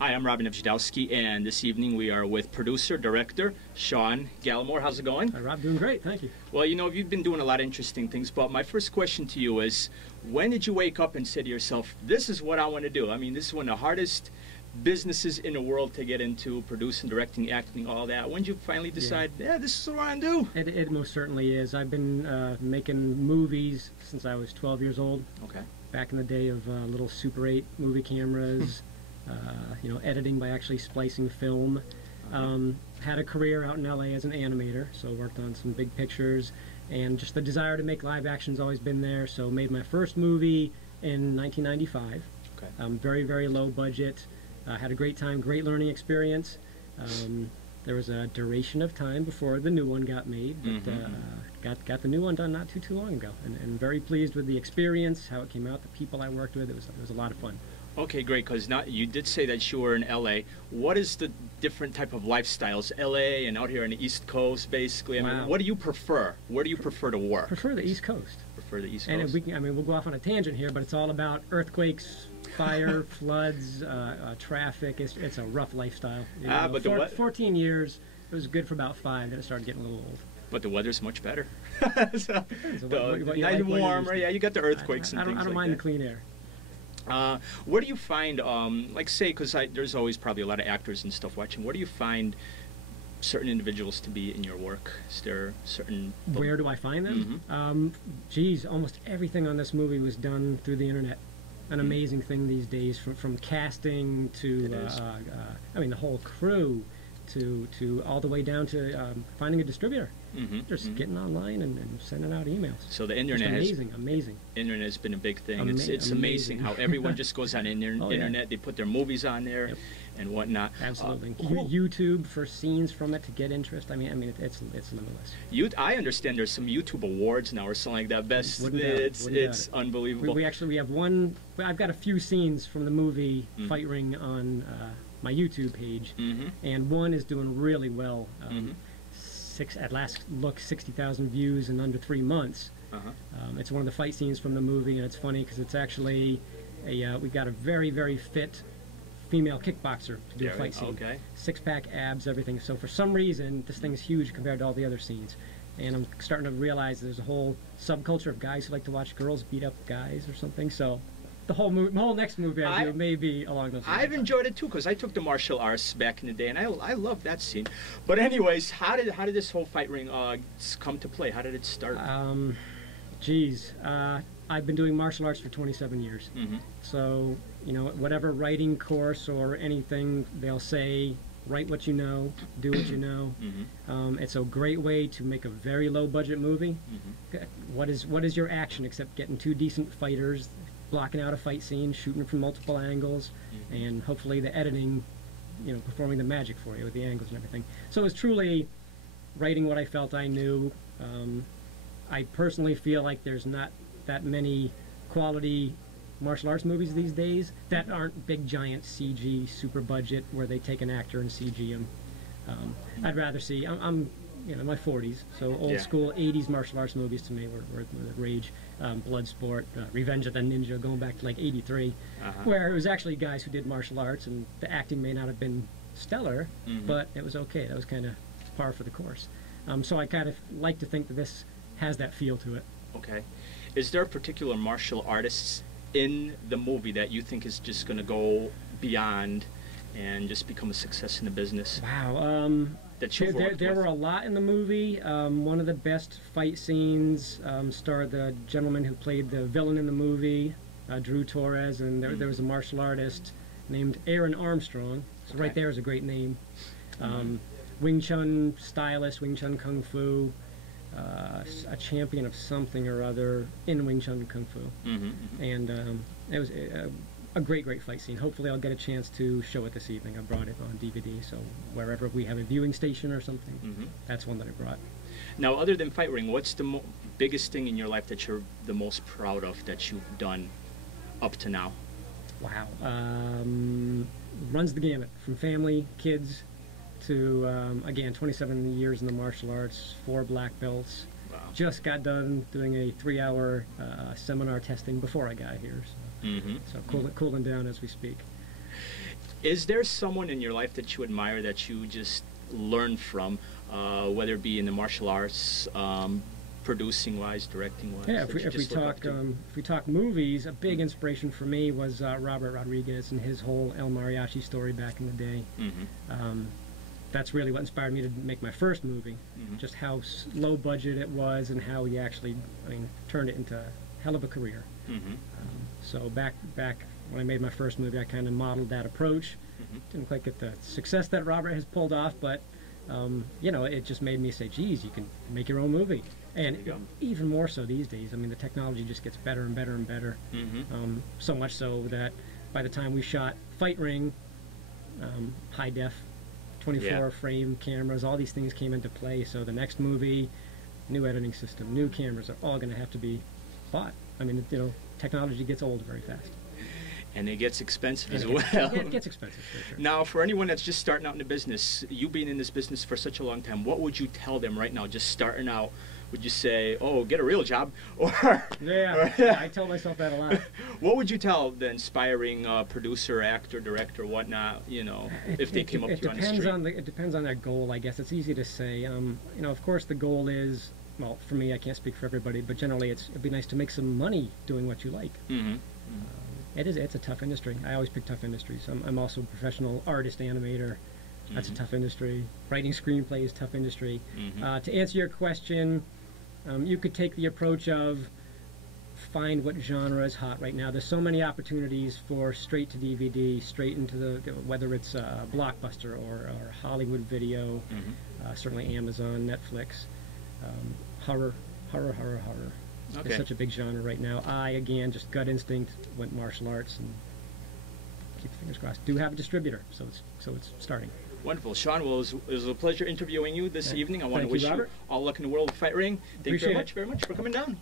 Hi, I'm Robin Evjdowski, and this evening we are with producer-director Sean Gallimore. How's it going? Hi, Rob. Doing great, thank you. Well, you know, you've been doing a lot of interesting things, but my first question to you is, when did you wake up and say to yourself, this is what I want to do? I mean, this is one of the hardest businesses in the world to get into, producing, directing, acting, all that. When did you finally decide, yeah, this is what I want to do? It most certainly is. I've been making movies since I was 12 years old. Okay. Back in the day of little Super 8 movie cameras, you know, editing by actually splicing film. Had a career out in LA as an animator, so worked on some big pictures, and just the desire to make live action's always been there, so made my first movie in 1995. Okay. Very, very low budget. Had a great time, great learning experience. There was a duration of time before the new one got made, but got the new one done not too long ago, and very pleased with the experience, how it came out, the people I worked with. It was a lot of fun. Okay, great, because you did say that you were in LA. What is the different type of lifestyles? LA and out here on the East Coast, basically. I mean, what do you prefer? Where do you prefer to work? Prefer the East Coast. Prefer the East Coast. And if we can, I mean, we'll go off on a tangent here, but it's all about earthquakes, fire, floods, traffic. It's a rough lifestyle. You know, but 14 years, it was good for about 5, then it started getting a little old. But the weather's much better. So nice warmer, yeah, you got the earthquakes and things like that. I don't mind the clean air. Where do you find, like say, because there's always probably a lot of actors and stuff watching, where do you find certain individuals to be in your work? Is there certain... Where do I find them? Geez, almost everything on this movie was done through the internet. An amazing thing these days, from casting to, I mean, the whole crew, to all the way down to finding a distributor. Just getting online and sending out emails. So the internet amazing. Internet has been a big thing. It's amazing how everyone just goes on internet. They put their movies on there and whatnot. Absolutely. YouTube for scenes from it to get interest. I mean, it's limitless. I understand there's some YouTube awards now or something like that. Best. It's unbelievable. We have one. I've got a few scenes from the movie Fight Ring on my YouTube page, and one is doing really well. At last look, 60,000 views in under 3 months. It's one of the fight scenes from the movie, and it's funny because it's actually we've got a very, very fit female kickboxer to do a fight scene. Okay. 6-pack abs, everything. So for some reason, this thing's huge compared to all the other scenes. And I'm starting to realize there's a whole subculture of guys who like to watch girls beat up guys or something. So the whole next movie I do may be along those lines. I've enjoyed it too, because I took the martial arts back in the day, and I love that scene. But anyways, how did this whole fight ring come to play? How did it start? I've been doing martial arts for 27 years. So, you know, whatever writing course or anything, they'll say, write what you know, do what you know. It's a great way to make a very low budget movie. What is your action except getting 2 decent fighters, blocking out a fight scene, shooting from multiple angles, and hopefully the editing, you know, performing the magic for you with the angles and everything. So it was truly writing what I felt I knew. I personally feel like there's not that many quality martial arts movies these days that aren't big giant CG super budget where they take an actor and CG him. I'd rather see, I'm you know, in my 40s, so old school 80s martial arts movies to me were the rage. Bloodsport, Revenge of the Ninja, going back to like 83, where it was actually guys who did martial arts, and the acting may not have been stellar, but it was okay. That was kind of par for the course. So I kind of like to think that this has that feel to it. Okay. Is there a particular martial artist in the movie that you think is just going to go beyond and just become a success in the business? Wow. There were a lot in the movie. One of the best fight scenes starred the gentleman who played the villain in the movie, Drew Torres, and there was a martial artist named Aaron Armstrong. So right there is a great name. Wing Chun stylist, Wing Chun Kung Fu, a champion of something or other in Wing Chun Kung Fu. And it was a great fight scene. Hopefully I'll get a chance to show it this evening. I brought it on DVD, so wherever we have a viewing station or something, that's one that I brought. Now, other than Fight Ring, what's the biggest thing in your life that you're the most proud of that you've done up to now? Wow. Runs the gamut, from family, kids, to, again, 27 years in the martial arts, 4 black belts. Wow. Just got done doing a 3-hour seminar testing before I got here. So, so cooling down as we speak. Is there someone in your life that you admire that you just learn from, whether it be in the martial arts, producing wise, directing wise? Yeah, if we talk movies, a big inspiration for me was Robert Rodriguez and his whole El Mariachi story back in the day. That's really what inspired me to make my first movie. Just how low budget it was and how he actually, turned it into a hell of a career. So back when I made my first movie, I kind of modeled that approach. Didn't quite get the success that Robert has pulled off, but it just made me say, geez, you can make your own movie. And even more so these days. I mean, the technology just gets better and better and better. So much so that by the time we shot Fight Ring, high def, 24 frame cameras, all these things came into play. So the next movie, new editing system, new cameras are all going to have to be bought. I mean, technology gets old very fast. And it gets expensive as well. It gets expensive, for sure. Now, for anyone that's just starting out in the business, you being in this business for such a long time, what would you tell them right now, just starting out? Would you say, oh, get a real job? Or I tell myself that a lot. What would you tell the inspiring producer, actor, director, whatnot, if they came up to you on the street? It depends on their goal, I guess. It's easy to say. Of course, the goal is, well, for me, I can't speak for everybody, but generally it'd be nice to make some money doing what you like. It's a tough industry. I always pick tough industries. I'm also a professional artist, animator. That's a tough industry. Writing screenplays is a tough industry. To answer your question, you could take the approach of find what genre is hot right now. There's so many opportunities for straight to DVD, straight into whether it's Blockbuster or Hollywood Video, certainly Amazon, Netflix, horror. Okay. It's such a big genre right now. Again, just gut instinct, went martial arts, and keep the fingers crossed. Do have a distributor, so it's starting. Wonderful. Sean, well, it was a pleasure interviewing you this evening. I want to wish you all luck in the world of Fight Ring. Thank you very much for coming down.